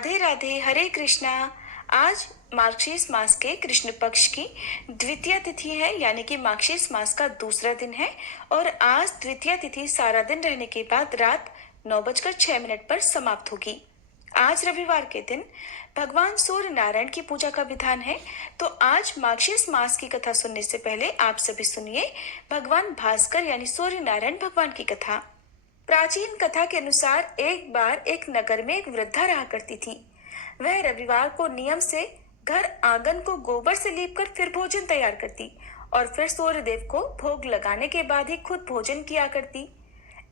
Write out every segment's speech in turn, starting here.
राधे राधे, हरे कृष्णा। आज मार्गशीर्ष मास के कृष्ण पक्ष की द्वितीय तिथि है, यानी कि मार्गशीर्ष मास का दूसरा दिन है। और आज द्वितीय तिथि सारा दिन रहने के बाद रात 9:06 पर समाप्त होगी। आज रविवार के दिन भगवान सूर्य नारायण की पूजा का विधान है। तो आज मार्गशीर्ष मास की कथा सुनने से पहले आप सभी सुनिए भगवान भास्कर यानी सूर्य नारायण भगवान की कथा। प्राचीन कथा के अनुसार एक बार एक नगर में एक वृद्धा रहा करती थी। वह रविवार को नियम से घर आंगन को गोबर से लीपकर फिर भोजन तैयार करती और फिर सूर्य देव को भोग लगाने के बाद ही खुद भोजन किया करती।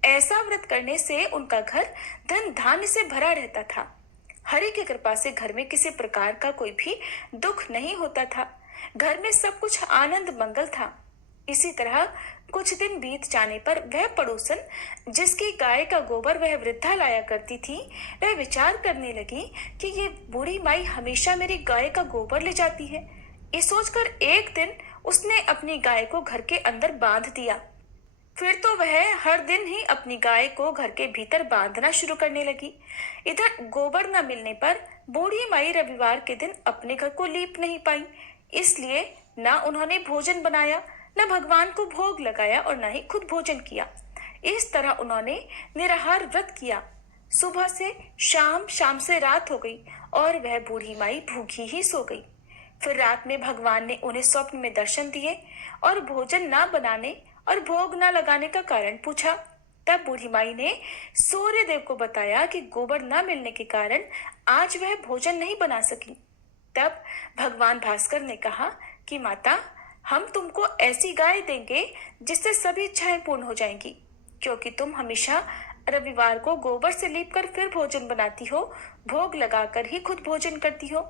ऐसा व्रत करने से उनका घर धन धान्य से भरा रहता था। हरि की कृपा से घर में किसी प्रकार का कोई भी दुख नहीं होता था। घर में सब कुछ आनंद मंगल था। इसी तरह कुछ दिन बीत जाने पर वह पड़ोसन जिसकी गाय का गोबर वह वृद्धा लाया करती थी, वह विचार करने लगी कि ये बूढ़ी माई हमेशा मेरी गाय का गोबर ले जाती है। ये सोचकर एक दिन उसने अपनी गाय को घर के अंदर बांध दिया। फिर तो वह हर दिन ही अपनी गाय को घर के भीतर बांधना शुरू करने लगी। इधर गोबर न मिलने पर बूढ़ी माई रविवार के दिन अपने घर को लीप नहीं पाई, इसलिए न उन्होंने भोजन बनाया, न भगवान को भोग लगाया और न ही खुद भोजन किया। इस तरह उन्होंने निराहार व्रत किया। सुबह से शाम, शाम से रात हो गई और वह बूढ़ी माई भूखी ही सो गई। फिर रात में भगवान ने उन्हें स्वप्न में दर्शन दिए और भोजन न बनाने और भोग न लगाने का कारण पूछा। तब बूढ़ी माई ने सूर्य देव को बताया कि गोबर न मिलने के कारण आज वह भोजन नहीं बना सकी। तब भगवान भास्कर ने कहा कि माता, हम तुमको ऐसी गाय देंगे जिससे सभी इच्छाएं पूर्ण हो जाएंगी, क्योंकि तुम हमेशा रविवार को गोबर से लीपकर फिर भोजन बनाती हो, भोग लगाकर ही खुद भोजन करती हो।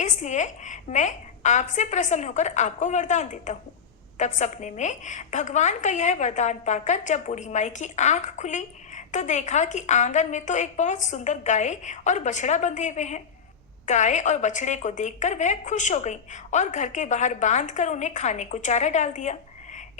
इसलिए मैं आपसे प्रसन्न होकर आपको वरदान देता हूँ। तब सपने में भगवान का यह वरदान पाकर जब बूढ़ी माई की आंख खुली तो देखा कि आंगन में तो एक बहुत सुंदर गाय और बछड़ा बंधे हुए हैं। गाय और बछड़े को देखकर वह खुश हो गई और घर के बाहर बांधकर उन्हें खाने को चारा डाल दिया।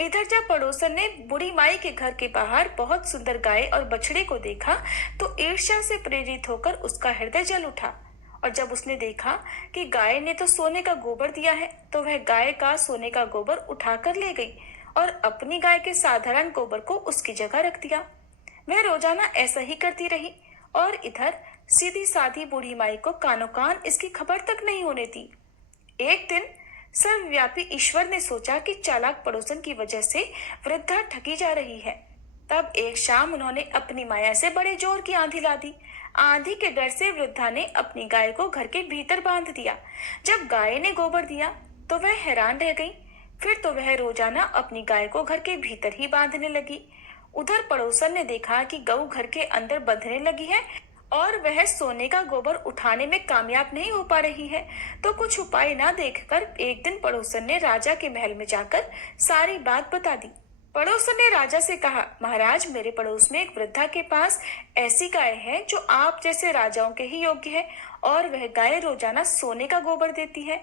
इधर जब पड़ोसन ने बूढ़ी माई के घर के बाहर बहुत सुंदर गाय और बछड़े को देखा तो ईर्ष्या से प्रेरित होकर उसका हृदय जल उठा। और जब उसने देखा कि गाय ने तो सोने का गोबर दिया है, तो वह गाय का सोने का गोबर उठाकर ले गई और अपनी गाय के साधारण गोबर को उसकी जगह रख दिया। वह रोजाना ऐसा ही करती रही और इधर सीधी साधी बूढ़ी माई को कानो कान इसकी खबर तक नहीं होने दी। एक दिन सर्वव्यापी ईश्वर ने सोचा कि चालाक पड़ोसन की वजह से वृद्धा ठगी जा रही है। तब एक शाम उन्होंने अपनी माया से बड़े जोर की आंधी ला दी। आंधी के डर से वृद्धा ने अपनी गाय को घर के भीतर बांध दिया। जब गाय ने गोबर दिया तो वह हैरान रह गई। फिर तो वह रोजाना अपनी गाय को घर के भीतर ही बांधने लगी। उधर पड़ोसन ने देखा कि गऊ घर के अंदर बंधने लगी है और वह सोने का गोबर उठाने में कामयाब नहीं हो पा रही है, तो कुछ उपाय ना देखकर एक दिन पड़ोसन ने राजा के महल में जाकर सारी बात बता दी। पड़ोसन ने राजा से कहा, महाराज, मेरे पड़ोस में एक वृद्धा के पास ऐसी गाय है जो आप जैसे राजाओं के ही योग्य है और वह गाय रोजाना सोने का गोबर देती है।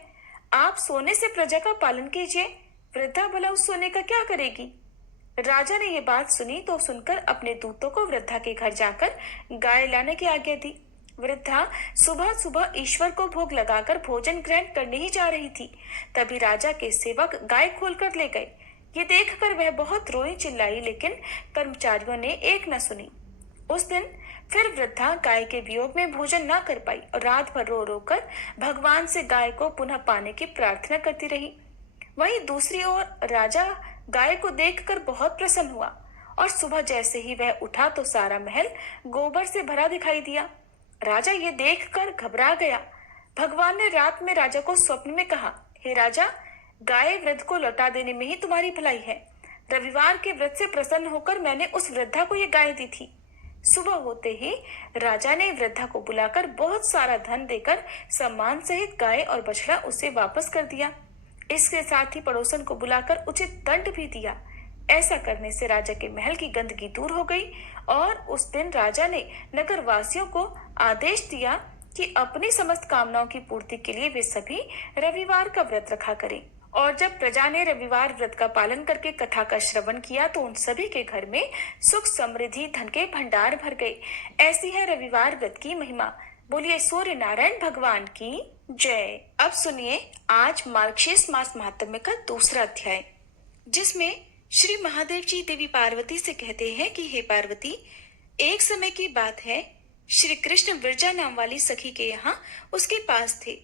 आप सोने से प्रजा का पालन कीजिए। वृद्धा भला उस सोने का क्या करेगी? राजा ने ये बात सुनी तो सुनकर अपने दूतों को वृद्धा के घर जाकर गाय लाने की आज्ञा दी। वृद्धा सुबह सुबह ईश्वर को भोग लगाकर भोजन ग्रहण करने ही जा रही थी। तभी राजा के सेवक गाय खोलकर ले गए। ये देखकर वह बहुत रोई चिल्लाई, लेकिन कर्मचारियों ने एक न सुनी। उस दिन फिर वृद्धा गाय के वियोग में भोजन न कर पाई और रात भर रो रो कर भगवान से गाय को पुनः पाने की प्रार्थना करती रही। वहीं दूसरी ओर राजा गाय को देखकर बहुत प्रसन्न हुआ और सुबह जैसे ही वह उठा तो सारा महल गोबर से भरा दिखाई दिया। राजा ये देखकर घबरा गया। भगवान ने रात में राजा को स्वप्न में कहा, हे राजा, गाय वृद्ध को लौटा देने में ही तुम्हारी भलाई है। रविवार के व्रत से प्रसन्न होकर मैंने उस वृद्धा को ये गाय दी थी। सुबह होते ही राजा ने वृद्धा को बुलाकर बहुत सारा धन देकर सम्मान सहित गाय और बछड़ा उसे वापस कर दिया। इसके साथ ही पड़ोसन को बुलाकर उचित दंड भी दिया। ऐसा करने से राजा के महल की गंदगी दूर हो गई और उस दिन राजा ने नगर वासियों को आदेश दिया कि अपनी समस्त कामनाओं की पूर्ति के लिए वे सभी रविवार का व्रत रखा करें। और जब प्रजा ने रविवार व्रत का पालन करके कथा का श्रवण किया तो उन सभी के घर में सुख, समृद्धि, धन के भंडार भर गए। ऐसी है रविवार व्रत की महिमा। बोलिए सूर्य नारायण भगवान की जय। अब सुनिए आज मार्गशीर्ष मास महात्म्य का दूसरा अध्याय, जिसमें श्री महादेव जी देवी पार्वती से कहते हैं कि हे पार्वती, एक समय की बात है, श्री कृष्ण विरजा नाम वाली सखी के यहाँ उसके पास थे,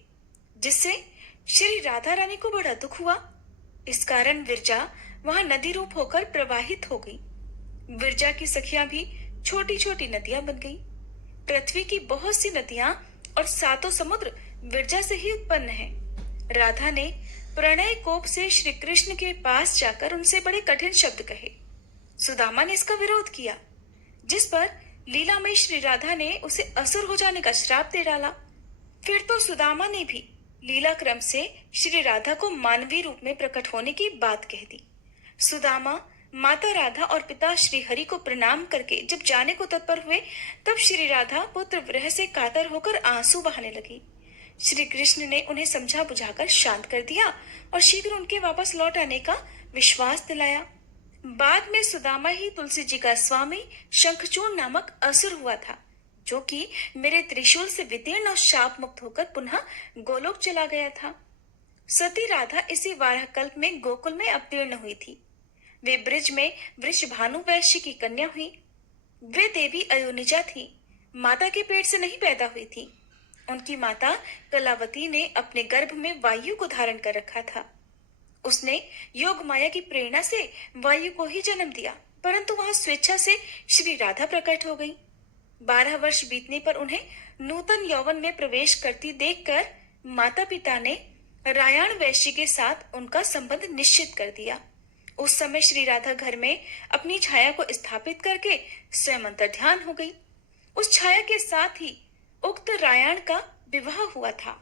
जिससे श्री राधा रानी को बड़ा दुख हुआ। इस कारण विरजा वहां नदी रूप होकर प्रवाहित हो गई। विरजा की सखियां भी छोटी छोटी नदियां बन गई। पृथ्वी की बहुत सी नदियां और सातों समुद्र विरजा से ही उत्पन्न हैं। राधा ने प्रणय कोप से श्री कृष्ण के पास जाकर उनसे बड़े कठिन शब्द कहे। सुदामा ने इसका विरोध किया, जिस पर लीला में श्री राधा ने उसे असुर हो जाने का श्राप दे डाला। फिर तो सुदामा ने भी लीला क्रम से श्री राधा को मानवीय रूप में प्रकट होने की बात कह दी। सुदामा माता राधा और पिता श्री हरि को प्रणाम करके जब जाने को तत्पर हुए, तब श्री राधा पुत्र विरह से कातर होकर आंसू बहाने लगी। श्री कृष्ण ने उन्हें समझा बुझाकर शांत कर दिया और शीघ्र उनके वापस लौट आने का विश्वास दिलाया। बाद में सुदामा ही तुलसी जी का स्वामी शंखचूड़ नामक असुर हुआ था, जो कि मेरे त्रिशूल से वितीर्ण और शाप मुक्त होकर पुनः गोलोक चला गया था। सती राधा इसी वाराह कल्प में गोकुल में अवतीर्ण हुई थी। वे ब्रिज में वृषभानु वैश्य की कन्या हुई। वे देवी अयोनिजा थी, माता के पेट से नहीं पैदा हुई थी। उनकी माता कलावती ने अपने गर्भ में वायु को धारण कर रखा था। उसने योग माया की प्रेरणा से वायु को ही जन्म दिया, परंतु वहां स्वेच्छा से श्री राधा प्रकट हो गई। 12 वर्ष बीतने पर उन्हें नूतन यौवन में प्रवेश करती देखकर माता पिता ने रायाण वैश्य के साथ उनका संबंध निश्चित कर दिया। उस समय श्री राधा घर में अपनी छाया को स्थापित करके स्वयं अंतर ध्यान हो गई। उस छाया के साथ ही उक्त रायाण का विवाह हुआ था।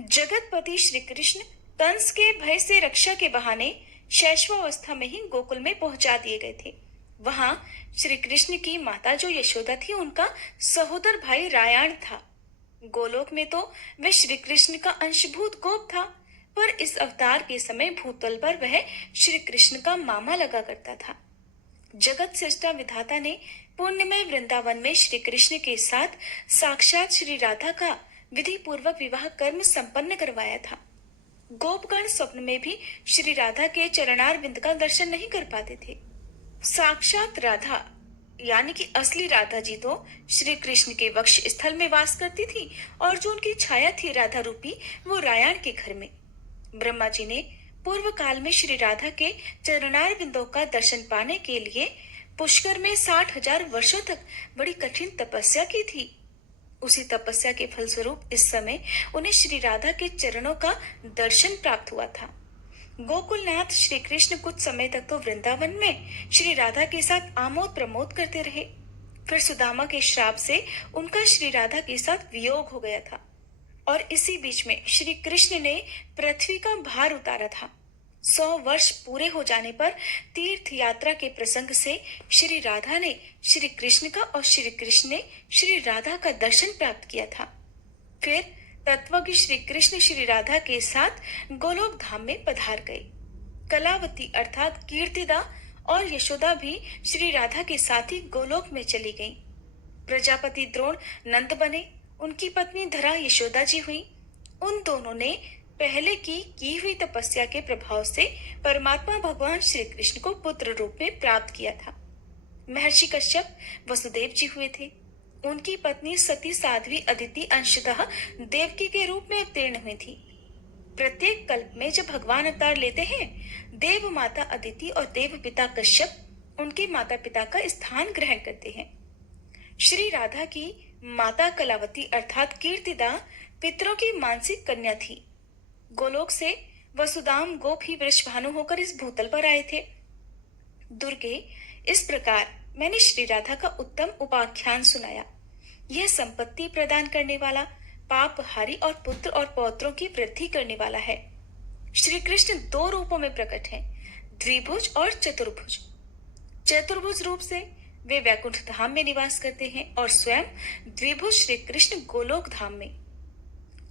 जगतपति श्री कृष्ण कंस के भय से रक्षा के बहाने शैशवावस्था में ही गोकुल में पहुंचा दिए गए थे। वहां श्री कृष्ण की माता जो यशोदा थी, उनका सहोदर भाई रायाण था। गोलोक में तो वह श्री कृष्ण का अंशभूत गोप था, पर इस अवतार के समय भूतल पर वह श्री कृष्ण का मामा लगा करता था। जगत सृष्टा विधाता ने पुण्यमय वृंदावन में श्री कृष्ण के साथ साक्षात श्री राधा का विधि पूर्वक विवाह कर्म संपन्न करवाया था। गोपगण स्वप्न में भी श्री राधा के चरणार बिंद का दर्शन नहीं कर पाते थे। साक्षात राधा यानी कि असली राधा जी तो श्री कृष्ण के वक्ष स्थल में वास करती थी, और जो उनकी छाया थी राधा रूपी, वो रायाण के घर में। ब्रह्मा जी ने पूर्व काल में श्री राधा के चरणार बिंदों का दर्शन पाने के लिए पुष्कर में 60,000 वर्षों तक बड़ी कठिन तपस्या की थी। उसी तपस्या के फलस्वरूप इस समय उन्हें श्री राधा के चरणों का दर्शन प्राप्त हुआ था। गोकुलनाथ श्री कृष्ण कुछ समय तक तो वृंदावन में श्री राधा के साथ आमोद प्रमोद करते रहे। फिर सुदामा के श्राप से उनका श्री राधा के साथ वियोग हो गया था, और इसी बीच में श्री कृष्ण ने पृथ्वी का भार उतारा था। 100 वर्ष पूरे हो जाने पर तीर्थ यात्रा के प्रसंग से श्री राधा ने श्री कृष्ण का और श्री कृष्ण ने श्री राधा का दर्शन प्राप्त किया था। फिर तत्वज्ञ श्री कृष्ण श्री राधा के साथ गोलोक धाम में पधार गए। कलावती अर्थात कीर्तिदा और यशोदा भी श्री राधा के साथ ही गोलोक में चली गईं। प्रजापति द्रोण नंद बने, उनकी पत्नी धरा यशोदा जी हुई। उन दोनों ने पहले की हुई तपस्या के प्रभाव से परमात्मा भगवान श्री कृष्ण को पुत्र रूप में प्राप्त किया था। महर्षि कश्यप वसुदेव जी हुए थे। उनकी पत्नी सती साध्वी अदिति अंशतः देवकी के रूप में अवतीर्ण हुई थी। प्रत्येक कल्प में जब भगवान अवतार लेते हैं, देव माता अदिति और देव पिता कश्यप उनके माता पिता का स्थान ग्रहण करते हैं। श्री राधा की माता कलावती अर्थात कीर्तिदा पितरों की मानसिक कन्या थी। गोलोक से वसुदाम गोप ही वृषभानु होकर इस भूतल पर आए थे। दुर्गे, इस प्रकार मैंने श्री राधा का उत्तम उपाख्यान सुनाया। यह संपत्ति प्रदान करने वाला, पापहारी और पुत्र और पौत्रों की वृद्धि करने वाला है। श्री कृष्ण 2 रूपों में प्रकट हैं, द्विभुज और चतुर्भुज। चतुर्भुज रूप से वे वैकुंठ धाम में निवास करते हैं और स्वयं द्विभुज श्री कृष्ण गोलोक धाम में।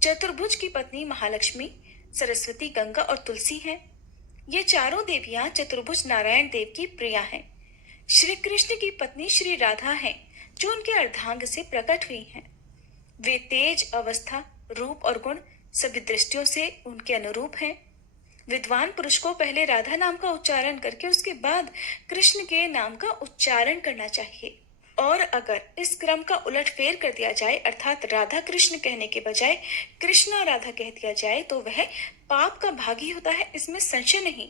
चतुर्भुज की पत्नी महालक्ष्मी, सरस्वती, गंगा और तुलसी हैं। ये चारों देवियां चतुर्भुज नारायण देव की प्रिया हैं। श्री कृष्ण की पत्नी श्री राधा हैं, जो उनके अर्धांग से प्रकट हुई हैं। वे तेज, अवस्था, रूप और गुण सभी दृष्टियों से उनके अनुरूप हैं। विद्वान पुरुष को पहले राधा नाम का उच्चारण करके उसके बाद कृष्ण के नाम का उच्चारण करना चाहिए। और अगर इस क्रम का उलटफेर कर दिया जाए, अर्थात राधा कृष्ण कहने के बजाय कृष्णा राधा कह दिया जाए, तो वह पाप का भागी होता है, इसमें संशय नहीं।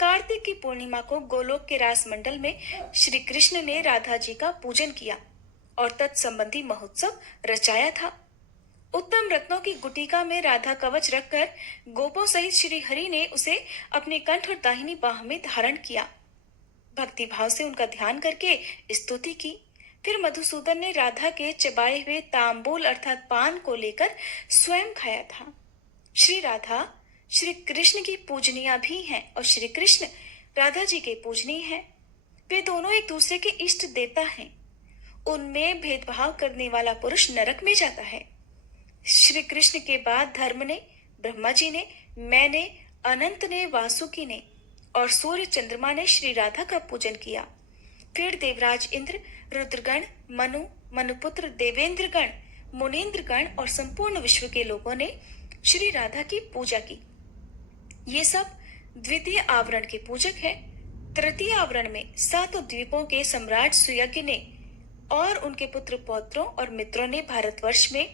कार्तिक की पूर्णिमा को गोलोक के रास मंडल में श्री कृष्ण ने राधा जी का पूजन किया और तत्संबंधी महोत्सव रचाया था। उत्तम रत्नों की गुटिका में राधा कवच रखकर गोपों सहित श्री हरि ने उसे अपने कंठ और दाहिनी बाह में धारण किया। भक्ति भाव से उनका ध्यान करके स्तुति की। फिर मधुसूदन ने राधा के चबाए हुए तांबूल अर्थात पान को लेकर स्वयं खाया था। श्री राधा श्री कृष्ण की पूजनीय भी हैं और श्री कृष्ण राधा जी के पूजनीय हैं। वे दोनों एक दूसरे के इष्ट देवता हैं। उनमें भेदभाव करने वाला पुरुष नरक में जाता है। श्री कृष्ण के बाद धर्म ने, ब्रह्मा जी ने, मैंने, अनंत ने, वासुकी ने और सूर्य चंद्रमा ने श्री राधा का पूजन किया। फिर देवराज इंद्र, रुद्रगण, मनु, मनुपुत्र, देवेंद्रगण, मुनीन्द्रगण और संपूर्ण विश्व के लोगों ने श्री राधा की पूजा की। ये सब द्वितीय आवरण के पूजक हैं। तृतीय आवरण में सातों द्वीपों के सम्राट सुयज्ञ ने और उनके पुत्र पौत्रों और मित्रों ने भारतवर्ष में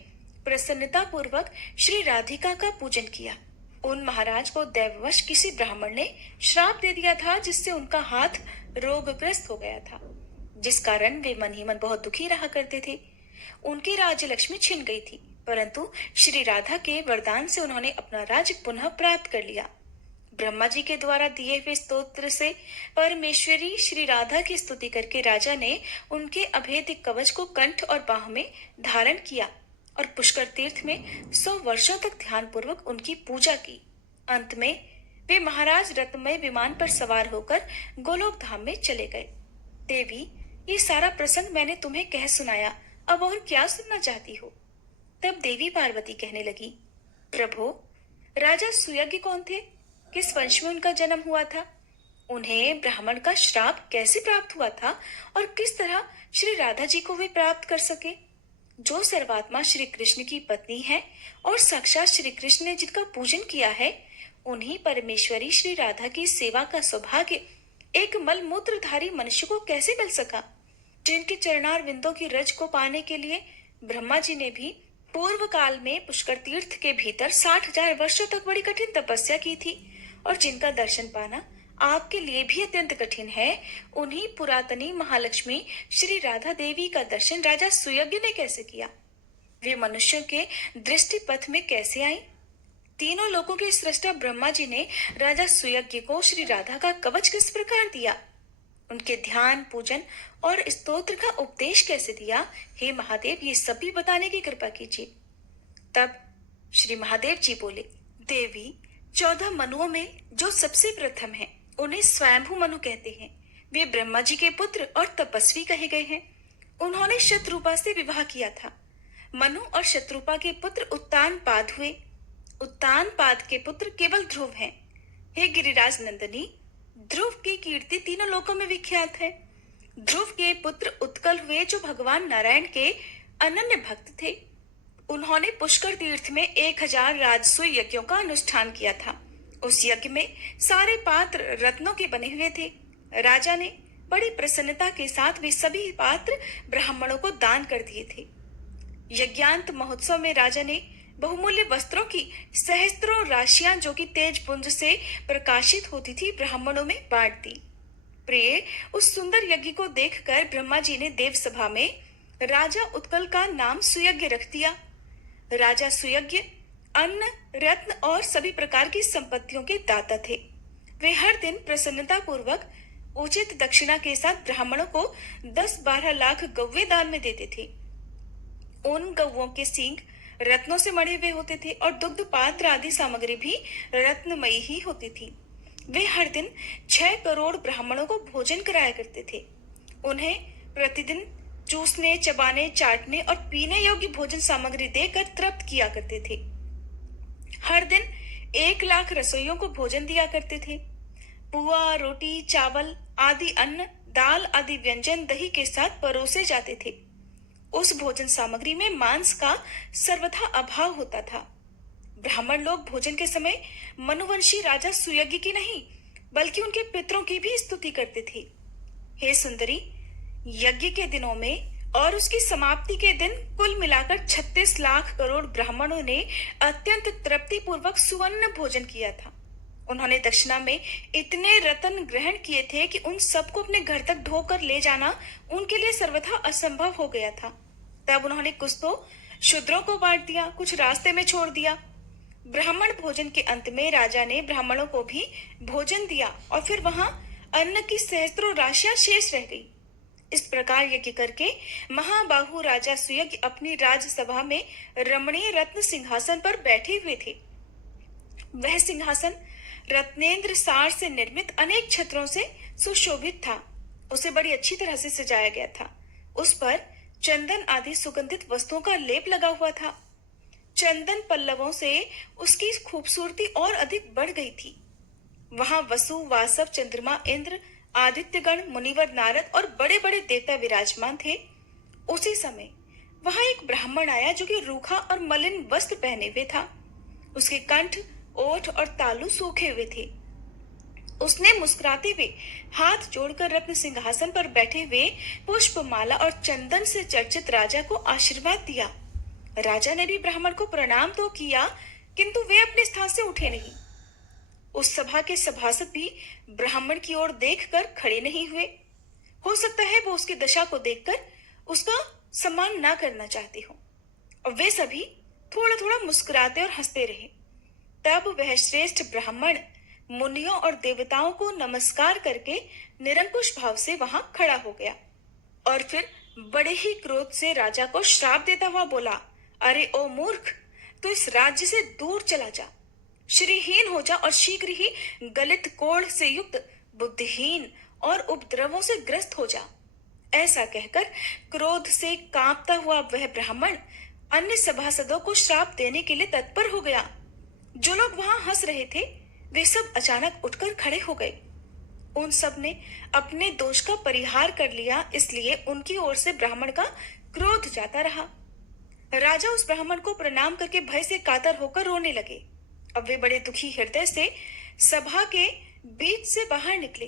प्रसन्नता पूर्वक श्री राधिका का पूजन किया। उन महाराज को दैववश किसी ब्राह्मण ने श्राप दे दिया था, जिससे उनका हाथ रोगग्रस्त हो गया था, जिस कारण वे मन ही मन बहुत दुखी रहा करते थे। उनकी राज्य लक्ष्मी छिन गई थी, परंतु श्री राधा के वरदान से उन्होंने अपना राज्य पुनः प्राप्त कर लिया। ब्रह्मा जी के द्वारा दिए हुए स्तोत्र से परमेश्वरी श्री राधा की स्तुति करके राजा ने उनके अभेद्य कवच को कंठ और बाह में धारण किया और पुष्कर तीर्थ में 100 वर्षों तक ध्यान पूर्वक उनकी पूजा की। अंत में वे महाराज रत्नमय विमान पर सवार होकर गोलोक धाम में चले गए। देवी, ये सारा प्रसंग मैंने तुम्हें कह सुनाया, अब और क्या सुनना चाहती हो? तब देवी पार्वती कहने लगी, प्रभो, राजा सुयज्ञ कौन थे? किस वंश में उनका जन्म हुआ था? उन्हें ब्राह्मण का श्राप कैसे प्राप्त हुआ था और किस तरह श्री राधा जी को वे प्राप्त कर सके? जो सर्वात्मा श्री कृष्ण की पत्नी है और साक्षात श्री कृष्ण ने जिनका पूजन किया है, उन्हीं परमेश्वरी श्री राधा की सेवा का सौभाग्य एक मलमूत्रधारी मनुष्य को कैसे मिल सका? जिनके चरणार विंदों की रज को पाने के लिए ब्रह्मा जी ने भी पूर्व काल में पुष्कर तीर्थ के भीतर 60,000 वर्षों तक बड़ी कठिन तपस्या की थी और जिनका दर्शन पाना आपके लिए भी अत्यंत कठिन है, उन्हीं पुरातनी महालक्ष्मी श्री राधा देवी का दर्शन राजा सुयज्ञ ने कैसे किया? वे मनुष्यों के दृष्टि पथ में कैसे आई? तीनों लोगों के सृष्टा ब्रह्मा जी ने राजा सुयज्ञ को श्री राधा का कवच किस प्रकार दिया? उनके ध्यान, पूजन और स्तोत्र का उपदेश कैसे दिया? हे महादेव, ये सभी बताने की कृपा कीजिए। तब श्री महादेव जी बोले, देवी, 14 मनुओं में जो सबसे प्रथम है उन्हें स्वयंभू मनु कहते हैं। वे ब्रह्मा जी के पुत्र और तपस्वी कहे गए हैं। उन्होंने शत्रुपा से विवाह किया था। मनु और शत्रुपा के पुत्र उत्तानपाद हुए। उत्तानपाद के पुत्र केवल ध्रुव हैं। हे गिरिराज नंदनी, ध्रुव की कीर्ति तीनों लोकों में विख्यात है। ध्रुव के पुत्र उत्कल हुए, जो भगवान नारायण के अनन्य भक्त थे। उन्होंने पुष्कर तीर्थ में 1000 राजसूय यज्ञों का अनुष्ठान किया था। उस यज्ञ में सारे पात्र रत्नों के बने हुए थे। राजा ने बड़ी प्रसन्नता के साथ वे सभी पात्र ब्राह्मणों को दान कर दिए थे। यज्ञांत महोत्सव में राजा ने बहुमूल्य वस्त्रों की सहस्त्रों राशियां, जो कि तेज पुंज से प्रकाशित होती थी, ब्राह्मणों में बांट दी। प्रिय, उस सुंदर यज्ञ को देखकर ब्रह्मा जी ने देव सभा में राजा उत्कल का नाम सुयज्ञ रख दिया। राजा सुयज्ञ अन्न, रत्न और सभी प्रकार की संपत्तियों के दाता थे। वे हर दिन प्रसन्नता पूर्वक उचित दक्षिणा के साथ ब्राह्मणों को 10-12 लाख गौवे दान में देते थे। उन गौवों के सींग रत्नों से मढ़े हुए होते थे और दुग्ध पात्र आदि सामग्री भी रत्नमयी ही होती थी। वे हर दिन 6 करोड़ ब्राह्मणों को भोजन कराया करते थे। उन्हें प्रतिदिन चूसने, चबाने, चाटने और पीने योग्य भोजन सामग्री देकर तृप्त किया करते थे। हर दिन 1 लाख रसोइयों को भोजन दिया करते थे। पुआ, रोटी, चावल आदि अन्न, दाल आदि व्यंजन दही के साथ परोसे जाते थे। उस भोजन सामग्री में मांस का सर्वथा अभाव होता था। ब्राह्मण लोग भोजन के समय मनुवंशी राजा सुयज्ञ की नहीं, बल्कि उनके पितरों की भी स्तुति करते थे। हे सुंदरी, यज्ञ के दिनों में और उसकी समाप्ति के दिन कुल मिलाकर 36 लाख करोड़ ब्राह्मणों ने अत्यंत तृप्ति पूर्वक सुवर्ण भोजन किया था। उन्होंने दक्षिणा में इतने रत्न ग्रहण किए थे कि उन सबको अपने घर तक ढोकर ले जाना उनके लिए सर्वथा असंभव हो गया था। तब उन्होंने कुछ तो शूद्रों को बांट दिया, कुछ रास्ते में छोड़ दिया। ब्राह्मण भोजन के अंत में राजा ने ब्राह्मणों को भी भोजन दिया और फिर वहां अन्न की सहस्त्रों राशियां शेष रह गई। इस प्रकार यज्ञ करके महाबाहु राजा सुयज्ञ अपनी राजसभा में रमणीय रत्न सिंहासन पर बैठे हुए थे। वह सिंहासन रत्नेंद्र सार से निर्मित अनेक छत्रों से सुशोभित था। उसे बड़ी अच्छी तरह से सजाया गया था। उस पर चंदन आदि सुगंधित वस्तुओं का लेप लगा हुआ था। चंदन पल्लवों से उसकी खूबसूरती और अधिक बढ़ गई थी। वहां वसु, वासव, चंद्रमा, इंद्र, आदित्यगण, मुनिवर, नारद और बड़े बड़े देवता विराजमान थे। उसी समय वहां एक ब्राह्मण आया जो कि रूखा और मलिन वस्त्र पहने हुए था। उसके कंठ, ओठ और तालू सूखे हुए थे। उसने मुस्कुराते हुए हाथ जोड़कर रत्न सिंहासन पर बैठे हुए पुष्पमाला और चंदन से चर्चित राजा को आशीर्वाद दिया। राजा ने भी ब्राह्मण को प्रणाम तो किया, किंतु वे अपने स्थान से उठे नहीं। उस सभा के सभासद भी ब्राह्मण की ओर देखकर खड़े नहीं हुए। हो सकता है वो उसकी दशा को देखकर उसका सम्मान ना करना चाहते हो, और वे सभी थोड़ा थोड़ा मुस्कुराते और हंसते रहे। तब वह श्रेष्ठ ब्राह्मण मुनियों और देवताओं को नमस्कार करके निरंकुश भाव से वहां खड़ा हो गया और फिर बड़े ही क्रोध से राजा को श्राप देता हुआ बोला, अरे ओ मूर्ख, तो इस राज्य से दूर चला जा, श्रीहीन हो जा और शीघ्र ही गलित कोढ़ से युक्त बुद्धिहीन और उपद्रवों से ग्रस्त हो जा। ऐसा कहकर क्रोध से कांपता हुआ वह ब्राह्मण अन्य सभासदों को श्राप देने के लिए तत्पर हो गया। जो लोग वहां हंस रहे थे वे सब अचानक उठकर खड़े हो गए। उन सब ने अपने दोष का परिहार कर लिया, इसलिए उनकी ओर से ब्राह्मण का क्रोध जाता रहा। राजा उस ब्राह्मण को प्रणाम करके भय से कातर होकर रोने लगे। अब वे बड़े दुखी हृदय से सभा के बीच से बाहर निकले।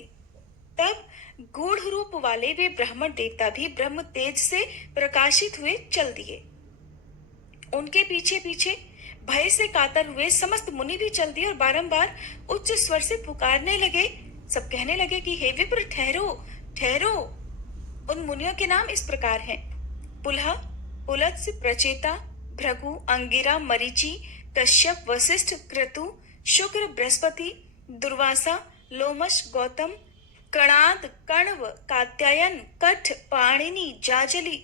तब गूढ़ रूप वाले वे ब्राह्मण देवता भी ब्रह्म तेज से प्रकाशित हुए चल दिए। उनके पीछे पीछे भय से कातर हुए समस्त मुनि भी चल दिए और बारंबार उच्च स्वर से पुकारने लगे। सब कहने लगे कि हे विप्र, ठहरो ठहरो। उन मुनियों के नाम इस प्रकार हैं: पुलह, पुलत्स्य, प्रचेता, भृगु, अंगिरा, मरीचि, कश्यप, वशिष्ठ, क्रतु, शुक्र, बृहस्पति, दुर्वासा, लोमश, गौतम, कणाद, कण्व, कात्यायन, कठ, पाणिनि, जाजलि,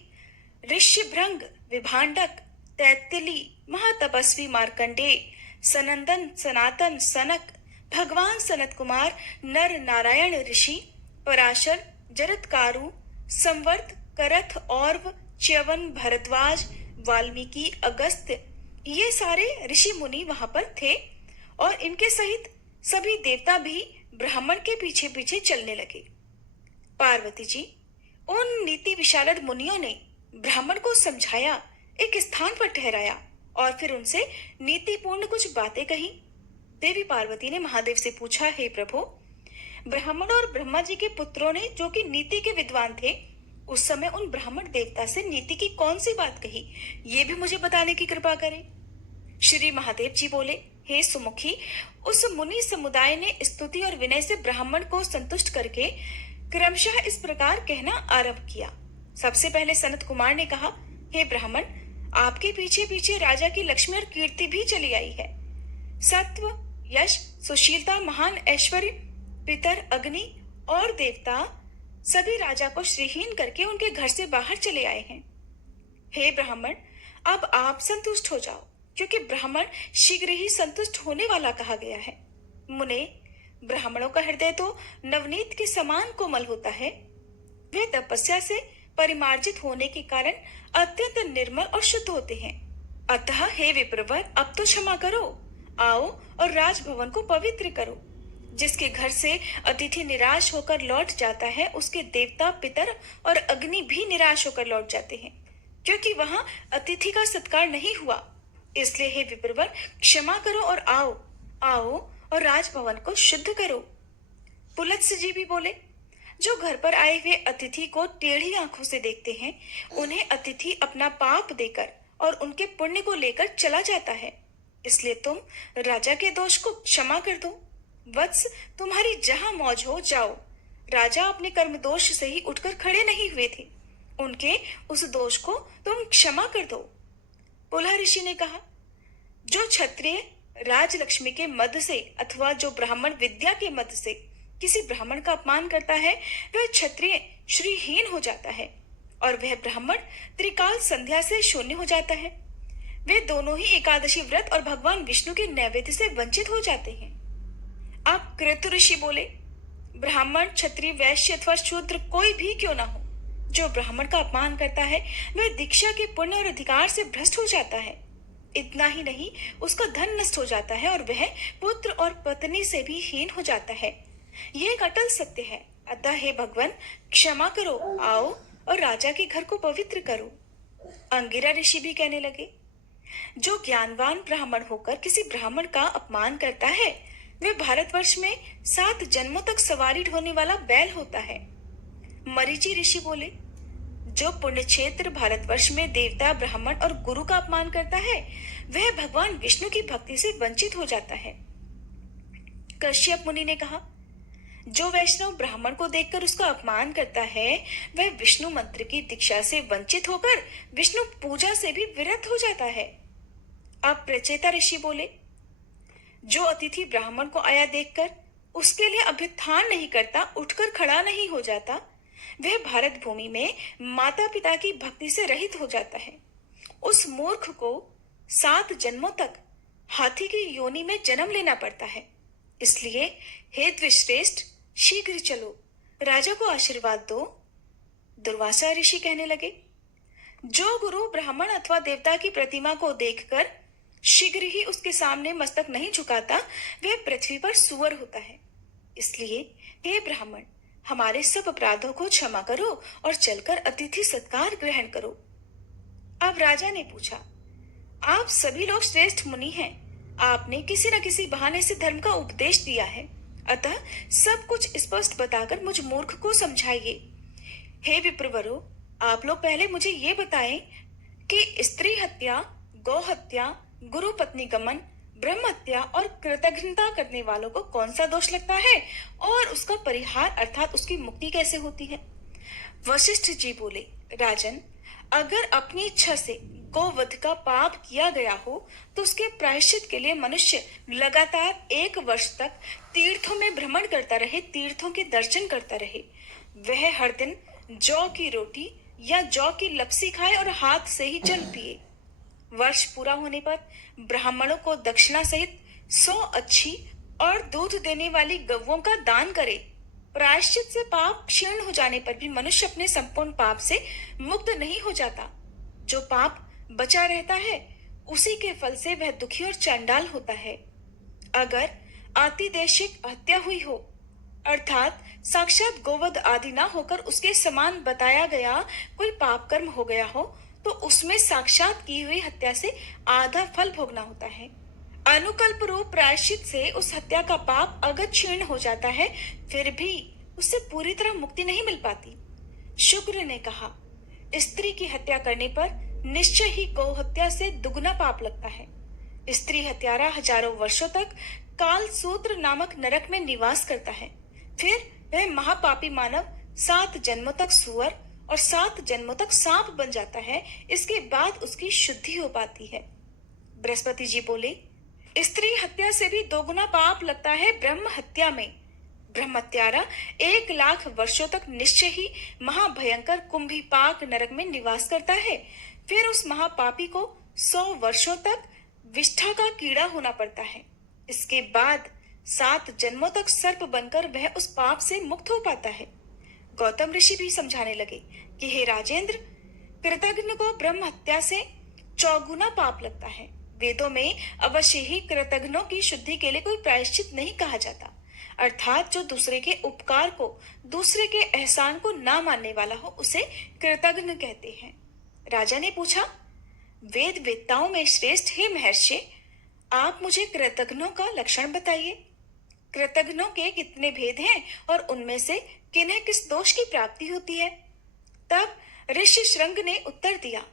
ऋष्यभृंग, विभांडक, तैत्तिली, महातपस्वी मार्कंडेय, सनंदन, सनातन, सनक, भगवान सनत कुमार, नर नारायण ऋषि, पराशर, जरत्कारु, संवर्त, करथ, और्व, च्यवन, भरद्वाज, वाल्मीकि, अगस्त्य, ये सारे ऋषि मुनि वहां पर थे और इनके सहित सभी देवता भी ब्राह्मण के पीछे पीछे चलने लगे। पार्वती जी, उन नीति विशारद मुनियों ने ब्राह्मण को समझाया, एक स्थान पर ठहराया और फिर उनसे नीतिपूर्ण कुछ बातें कही। देवी पार्वती ने महादेव से पूछा, हे प्रभु, ब्राह्मण और ब्रह्मा जी के पुत्रों ने जो कि नीति के विद्वान थे, उस समय उन ब्राह्मण देवता से नीति की कौन सी बात कही, ये भी मुझे बताने की कृपा करें। श्री महादेव जी बोले, हे सुमुखी, उस मुनि समुदाय ने स्तुति और विनय से ब्राह्मण को संतुष्ट करके क्रमशः इस प्रकार कहना आरंभ किया। सबसे पहले सनत कुमार ने कहा, हे ब्राह्मण, आपके पीछे पीछे राजा की लक्ष्मी और कीर्ति भी चली आई है। सत्व, यश, सुशीलता, महान ऐश्वर्य, पितर, अग्नि और देवता सभी राजा को श्रीहीन करके उनके घर से बाहर चले आए हैं। हे ब्राह्मण, अब आप संतुष्ट हो जाओ, क्योंकि ब्राह्मण शीघ्र ही संतुष्ट होने वाला कहा गया है। मुने, ब्राह्मणों का हृदय तो नवनीत के समान कोमल होता है। वे तपस्या से परिमार्जित होने के कारण अत्यंत निर्मल और शुद्ध होते हैं। अतः हे विप्रवर, अब तो क्षमा करो, आओ और राजभवन को पवित्र करो। जिसके घर से अतिथि निराश होकर लौट जाता है, उसके देवता, पितर और अग्नि भी निराश होकर लौट जाते हैं। क्योंकि वहां अतिथि का सत्कार नहीं हुआ। इसलिए हे विप्रवर, क्षमा करो और आओ, आओ और राजभवन को शुद्ध करो। पुलत्स्य जी भी बोले, जो घर पर आए हुए अतिथि को टेढ़ी आंखों से देखते हैं, उन्हें अतिथि अपना पाप देकर और उनके पुण्य को लेकर चला जाता है। इसलिए तुम राजा के दोष को क्षमा कर दो। वत्स, तुम्हारी जहां मौज हो जाओ। राजा अपने कर्म दोष से ही उठकर खड़े नहीं हुए थे। उनके उस दोष को तुम क्षमा कर दो। पुलह ऋषि ने कहा, जो क्षत्रिय राजलक्ष्मी के मद से अथवा जो ब्राह्मण विद्या के मद से किसी ब्राह्मण का अपमान करता है, वह क्षत्रिय श्रीहीन हो जाता है और वह ब्राह्मण त्रिकाल संध्या से शून्य हो जाता है। वे दोनों ही एकादशी व्रत और भगवान विष्णु के नैवेद्य से वंचित हो जाते हैं। अब कृत ऋषि बोले, ब्राह्मण, क्षत्रिय, वैश्य अथवा शूद्र कोई भी क्यों ना हो, जो ब्राह्मण का अपमान करता है वह दीक्षा के पुण्य और अधिकार से भ्रष्ट हो जाता है। इतना ही नहीं, उसका धन नष्ट हो जाता है और वह पुत्र और पत्नी से भी हीन हो जाता है। यह एक अटल सत्य है। अतः हे भगवान, क्षमा करो, आओ और राजा के घर को पवित्र करो। अंगिरा ऋषि भी कहने लगे, जो ज्ञानवान ब्राह्मण होकर किसी ब्राह्मण का अपमान करता है, वह भारतवर्ष में 7 जन्मों तक सवारी ढोने वाला बैल होता है। मरीचि ऋषि बोले, जो पुण्य क्षेत्र भारतवर्ष में देवता, ब्राह्मण और गुरु का अपमान करता है, वह भगवान विष्णु की भक्ति से वंचित हो जाता है। कश्यप मुनि ने कहा, जो वैष्णव ब्राह्मण को देखकर उसका अपमान करता है, वह विष्णु मंत्र की दीक्षा से वंचित होकर विष्णु पूजा से भी विरत हो जाता है। अब प्रचेता ऋषि बोले, जो अतिथि ब्राह्मण को आया देखकर उसके लिए अभ्युत्थान नहीं करता, उठकर खड़ा नहीं हो जाता, वह भारत भूमि में माता पिता की भक्ति से रहित हो जाता है। उस मूर्ख को 7 जन्मों तक हाथी की योनि में जन्म लेना पड़ता है। इसलिए हे द्विश्रेष्ठ, शीघ्र चलो, राजा को आशीर्वाद दो। दुर्वासा ऋषि कहने लगे, जो गुरु ब्राह्मण अथवा देवता की प्रतिमा को देखकर शीघ्र ही उसके सामने मस्तक नहीं झुकाता, वह पृथ्वी पर सुअर होता है। इसलिए हे ब्राह्मण, हमारे सब अपराधों को क्षमा करो और चलकर अतिथि सत्कार ग्रहण करो। अब राजा ने पूछा, आप सभी लोग श्रेष्ठ मुनि हैं, आपने किसी न किसी बहाने से धर्म का उपदेश दिया है, अतः सब कुछ स्पष्ट बताकर मुझ मूर्ख को समझाइए। हे विप्रवरो, आप लोग पहले मुझे ये बताएं कि स्त्री हत्या, गौ हत्या, गुरु पत्नी गमन, ब्रह्म हत्या और कृतघ्नता करने वालों को कौन सा दोष लगता है और उसका परिहार अर्थात उसकी मुक्ति कैसे होती है। वशिष्ठ जी बोले, राजन, अगर अपनी इच्छा से गोवध का पाप किया गया हो तो उसके प्रायश्चित के लिए मनुष्य लगातार 1 वर्ष तक तीर्थों में भ्रमण करता रहे, तीर्थों के दर्शन करता रहे। वह हर दिन जौ की रोटी या जौ की लपसी खाए और हाथ से ही जल पिए। वर्ष पूरा होने पर ब्राह्मणों को दक्षिणा सहित 100 अच्छी और दूध देने वाली गौओं का दान करे। प्रायश्चित से पाप क्षीण हो जाने पर भी मनुष्य अपने संपूर्ण पाप से मुक्त नहीं हो जाता। जो पाप बचा रहता है, उसी के फल से वह दुखी और चंडाल होता है। अगर आतिदेशिक हत्या हुई हो, अर्थात साक्षात गोवध आदि ना होकर उसके समान बताया गया कोई पाप कर्म हो गया हो, तो उसमें साक्षात की हुई हत्या से आधा फल भोगना होता है। अनुकल्प रूप प्रायश्चित से उस हत्या का पाप अगर क्षीण हो जाता है, फिर भी उससे पूरी तरह मुक्ति नहीं मिल पाती। शुक्र ने कहा, स्त्री की हत्या करने पर निश्चय ही गौ हत्या से दुगना पाप लगता है। स्त्री हत्यारा हजारों वर्षों तक काल सूत्र नामक नरक में निवास करता है। फिर वह महापापी मानव 7 जन्मों तक सुअर और 7 जन्मों तक सांप बन जाता है। इसके बाद उसकी शुद्धि हो पाती है। बृहस्पति जी बोले, स्त्री हत्या से भी 2 गुना पाप लगता है ब्रह्म हत्या में। ब्रह्म हत्यारा 1 लाख वर्षों तक निश्चय ही महाभयंकर कुंभीपाक नरक में निवास करता है। फिर उस महापापी को 100 वर्षों तक विष्ठा का कीड़ा होना पड़ता है। इसके बाद 7 जन्मों तक सर्प बनकर वह उस पाप से मुक्त हो पाता है। गौतम ऋषि भी समझाने लगे कि हे राजेंद्र, कृतघ्न को ब्रह्म हत्या से 4 गुना पाप लगता है। वेदों में अवश्य ही कृतघ्नों की शुद्धि के लिए कोई प्रायश्चित नहीं कहा जाता, अर्थात जो दूसरे के उपकार को, दूसरे के एहसान को ना मानने वाला हो, उसे कृतघ्न कहते हैं। राजा ने पूछा, वेद वेत्ताओं में श्रेष्ठ हे महर्षि, आप मुझे कृतघ्नों का लक्षण बताइए। कृतघ्नों के कितने भेद हैं और उनमें से किन्हें किस दोष की प्राप्ति होती है? तब ऋषि श्रृंग ने उत्तर दिया,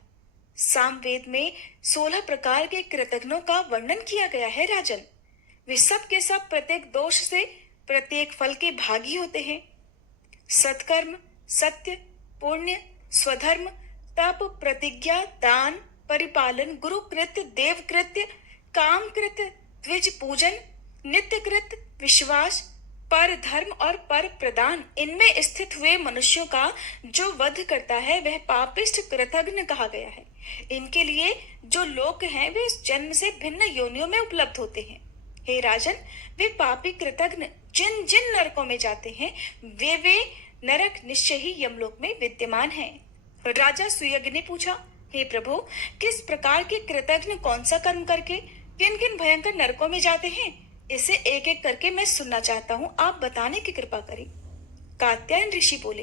सामवेद में 16 प्रकार के कृतघ्नों का वर्णन किया गया है राजन। वे सब के सब प्रत्येक दोष से प्रत्येक फल के भागी होते हैं। सत्कर्म, सत्य, पुण्य, स्वधर्म, तप, प्रतिज्ञा, दान, परिपालन, गुरु कृत्य, देव कृत्य, काम कृत्य, द्विज पूजन, नित्य कृत्य, विश्वास, पर धर्म और पर प्रदान, इनमें स्थित हुए मनुष्यों का जो वध करता है वह पापिष्ठ कृतघ्न कहा गया है। इनके लिए जो लोक हैं वे इस जन्म से भिन्न योनियों में उपलब्ध होते हैं। हे राजन, वे पापी कृतघ्न जिन जिन नरकों में जाते हैं वे नरक निश्चय ही यमलोक में विद्यमान हैं। राजा सुयज्ञ ने पूछा, हे प्रभु, किस प्रकार के कृतघ्न कौन सा कर्म करके किन किन भयंकर नरकों में जाते हैं? इसे एक एक करके मैं सुनना चाहता हूँ, आप बताने की कृपा करें। कात्यायन ऋषि बोले,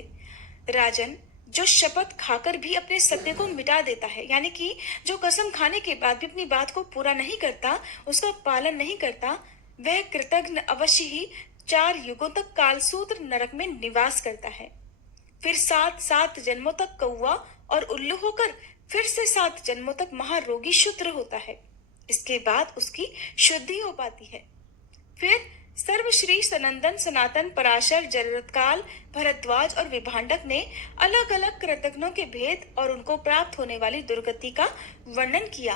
राजन, जो शपथ खाकर भी अपने सत्य को मिटा देता है, यानी कि जो कसम खाने के बाद भी अपनी बात को पूरा नहीं करता, उसका पालन नहीं करता, वह कृतघ्न अवश्य ही 4 युगों तक कालसूत्र नरक में निवास करता है। फिर 7 जन्मों तक कौवा और उल्लू होकर फिर से 7 जन्मों तक महारोगी शूद्र होता है। इसके बाद उसकी शुद्धि हो पाती है। फिर सर्वश्री सनंदन सनातन पराशर जरत्काल भरद्वाज और विभांडक ने अलग अलग कृतघ्नों के भेद और उनको प्राप्त होने वाली दुर्गति का वर्णन किया।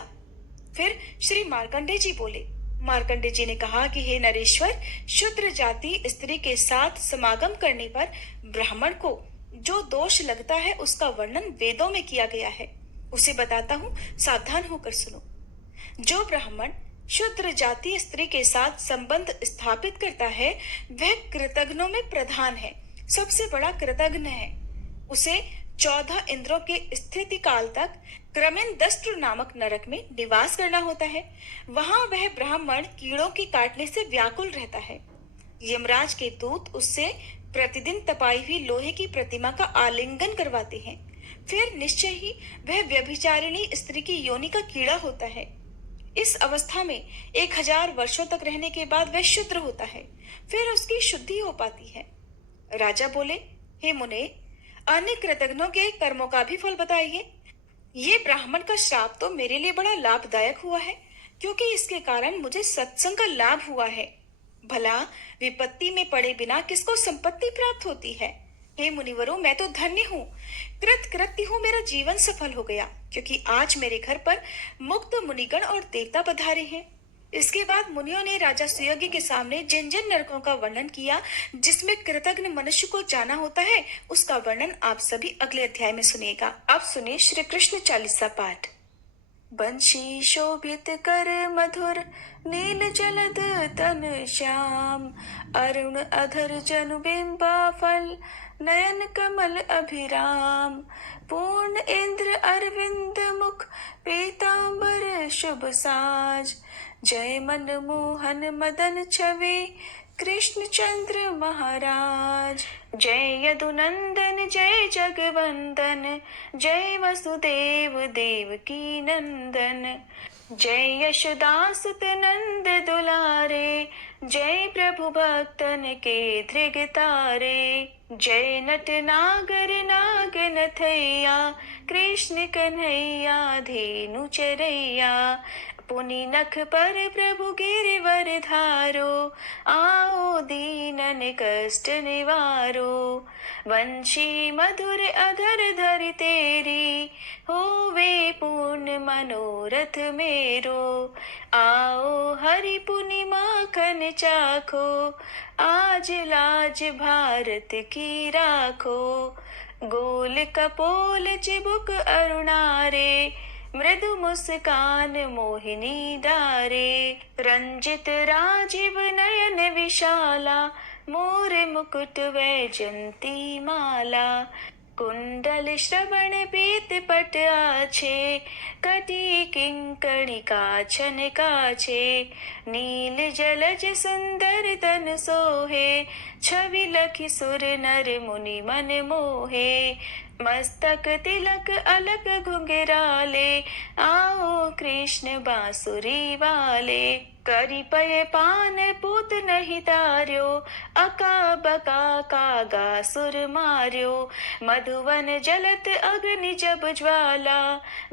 फिर श्री मार्कंडे जी बोले, मार्कंडे जी ने कहा कि हे नरेश्वर, शूद्र जाति स्त्री के साथ समागम करने पर ब्राह्मण को जो दोष लगता है उसका वर्णन वेदों में किया गया है। उसे बताता हूँ, सावधान होकर सुनो। जो ब्राह्मण शूद्र जाति स्त्री के साथ संबंध स्थापित करता है वह कृतघ्नों में प्रधान है, सबसे बड़ा कृतघ्न है। उसे 14 इंद्रों के स्थिति काल तक क्रमेण दस्त्र नामक नरक में निवास करना होता है। वहां वह ब्राह्मण कीड़ों के काटने से व्याकुल रहता है। यमराज के दूत उससे प्रतिदिन तपाई हुई लोहे की प्रतिमा का आलिंगन करवाते हैं। फिर निश्चय ही वह व्यभिचारिणी स्त्री की योनि का कीड़ा होता है। इस अवस्था में 1000 वर्षों तक रहने के बाद वह शूद्र होता है। फिर उसकी शुद्धि हो पाती है। राजा बोले, हे मुने, अन्य कृतघ्नों के कर्मों का भी फल बताइए। ये ब्राह्मण का श्राप तो मेरे लिए बड़ा लाभदायक हुआ है, क्योंकि इसके कारण मुझे सत्संग का लाभ हुआ है। भला विपत्ति में पड़े बिना किसको संपत्ति प्राप्त होती है? हे मुनिवरों, मैं तो धन्य हूँ, कृत्य हूँ, मेरा जीवन सफल हो गया, क्योंकि आज मेरे घर पर मुक्त मुनिगण और देवता पधारे हैं। इसके बाद मुनियों ने राजा सुयज्ञ के सामने जिन जिन नरकों का वर्णन किया जिसमें कृतघ्न मनुष्य को जाना होता है, उसका वर्णन आप सभी अगले अध्याय में सुनिएगा। अब सुनिए श्री कृष्ण चालीसा पाठ। बंशी शोभित कर मधुर नील जलद तन श्याम, अरुण अधर जनु बिंबा फल नयन कमल अभिराम, पूर्ण इंद्र अरविंद मुख पीतांबर शुभ साज, जय मन मोहन मदन छवि कृष्ण चंद्र महाराज, जय यदुनंदन जय जगवंदन, जय वसुदेव देवकी नंदन, जय यशोदासुत नंद दुलारे, जय प्रभु भक्तन के धृग तारे, जय नट नागर नाग नथैया, कृष्ण कन्हैया धेनु चरैया, पुनि नख पर प्रभु गिरिवर धारो, आओ दीनन कष्ट निवारो, वंशी मधुर अधर धरि तेरी, होवे पूर्ण मनोरथ मेरो, आओ हरि पुनि माखन चाखो, आज लाज भारत की राखो, गोल कपोल चिबुक अरुणारे, मृदु मुस्कान मोहिनी डारे, रंजित राजीव नयन विशाला, मोर मुकुट वैजंती माला, कुंडल श्रवण पीत पट आछे, कटी किंकणी काछन काछे, नील जलज सुंदर तन सोहे, छवि लखि सुर नर मुनि मन मोहे, मस्तक तिलक अलक घुंघराले, आओ कृष्ण बांसुरी वाले। करी पय पान पूत नहीं तार्यो, अका बका कागा सुर मार्यो। मधुवन जलत अग्नि जब ज्वाला,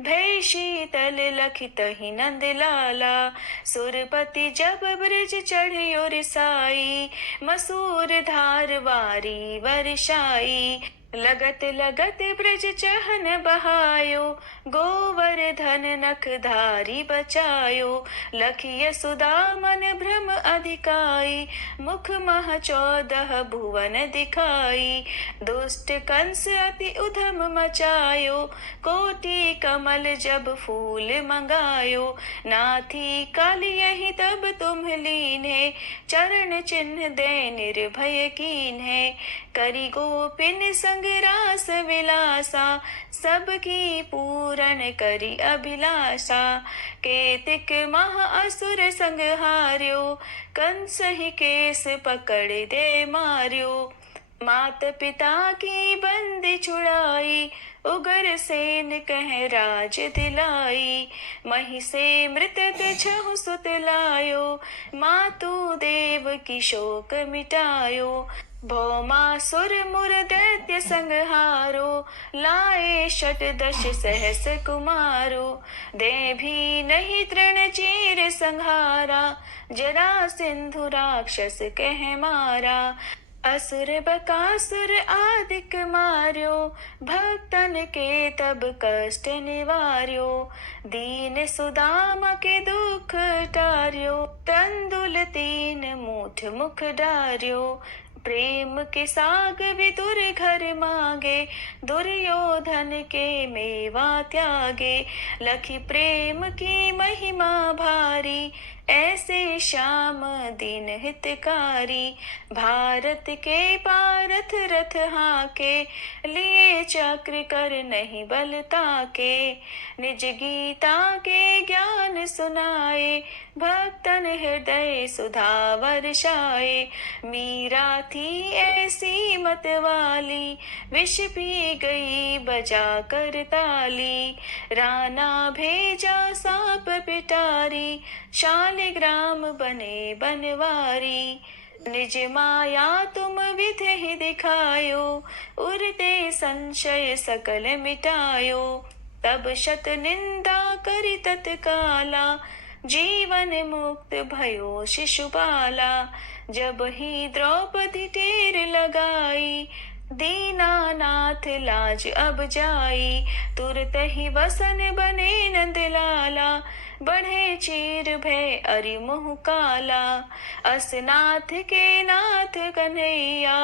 भय शीतल लखित ही नंद लाला। सुरपति जब ब्रिज चढ़ियो रिसाई, मसूर धार वारी वर्षाई। लगत लगत ब्रज चहन बहायो, गोवर्धन नख धारी बचायो। लखिय सुदा मन भ्रम अधिकाई, मुख मह 14 भुवन दिखाई। दुष्ट कंस अति उधम मचायो, कोटि कमल जब फूल मंगायो। नाथी काली यही तब तुम लीन्हे, चरण चिन्ह दे निर्भय कीन्हे। करी गोपिन संग रास विलासा, सबकी पूरन करी अभिलाषा। केतिक मह असुर संग हार्यो, कंस ही केस पकड़ दे मार्यो। मात पिता की बंदी छुड़ाई, उगर सेन कह राज दिलाई। मही से मृत छहु सुत लायो, मातु देव की शोक मिटायो। भौमासुर मुर दैत्य संहारो, लाए 18 सहस कुमारो। दे भी नहीं तृण चीर संहारा, जरा सिंधु राक्षस कह मारा। असुर बकासुर आदिक मार्यो, भक्तन के तब कष्ट निवार्यो। दीन सुदामा के दुख टार्यो, तंदुल 3 मूठ मुख डार्यो। प्रेम के साग विदुर घर मांगे, दुर्योधन के मेवा त्यागे। लखी प्रेम की महिमा भारी, ऐसे श्याम दीन हितकारी। भारत के पारथ रथ हाके, लिए चक्र कर नहीं बल ताके। निज गीता के ज्ञान सुनाए, भक्तन हृदय सुधा वर्षाए। मीरा थी ऐसी मत वाली, विष पी गई बजा कर ताली। राना भेजा सांप पिटारी, शालिग्राम बने बनवारी। निज माया तुम विधि ही दिखायो, उरते संशय सकल मिटायो। तब शत निंदा करि तत्काला, जीवन मुक्त भयो शिशुपाला। जब ही द्रौपदी टेर लगाई, दीनानाथ लाज अब जाई। तुरत ही वसन बने नंद लाला, बढ़े चीर भय अरि मुह काला। असनाथ के नाथ कन्हैया,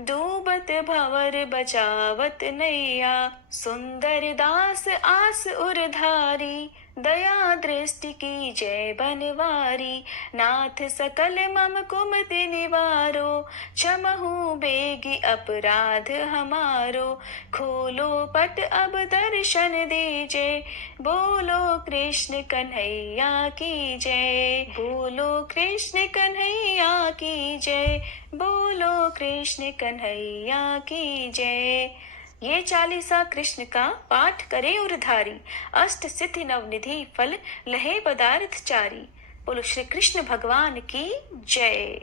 डूबत भंवर बचावत नैया। सुंदर दास आस उरधारी, दया दृष्टि की जय बनवारी। नाथ सकल मम कुमति निवारो, क्षमहु बेगी अपराध हमारो। खोलो पट अब दर्शन दीजे, बोलो कृष्ण कन्हैया की जय। बोलो कृष्ण कन्हैया की जय, बोलो कृष्ण कन्हैया की जय। ये चालीसा कृष्ण का पाठ करे उरधारी, अष्ट सिद्धि नवनिधि फल लहे पदार्थ चारी। बोलो श्री कृष्ण भगवान की जय।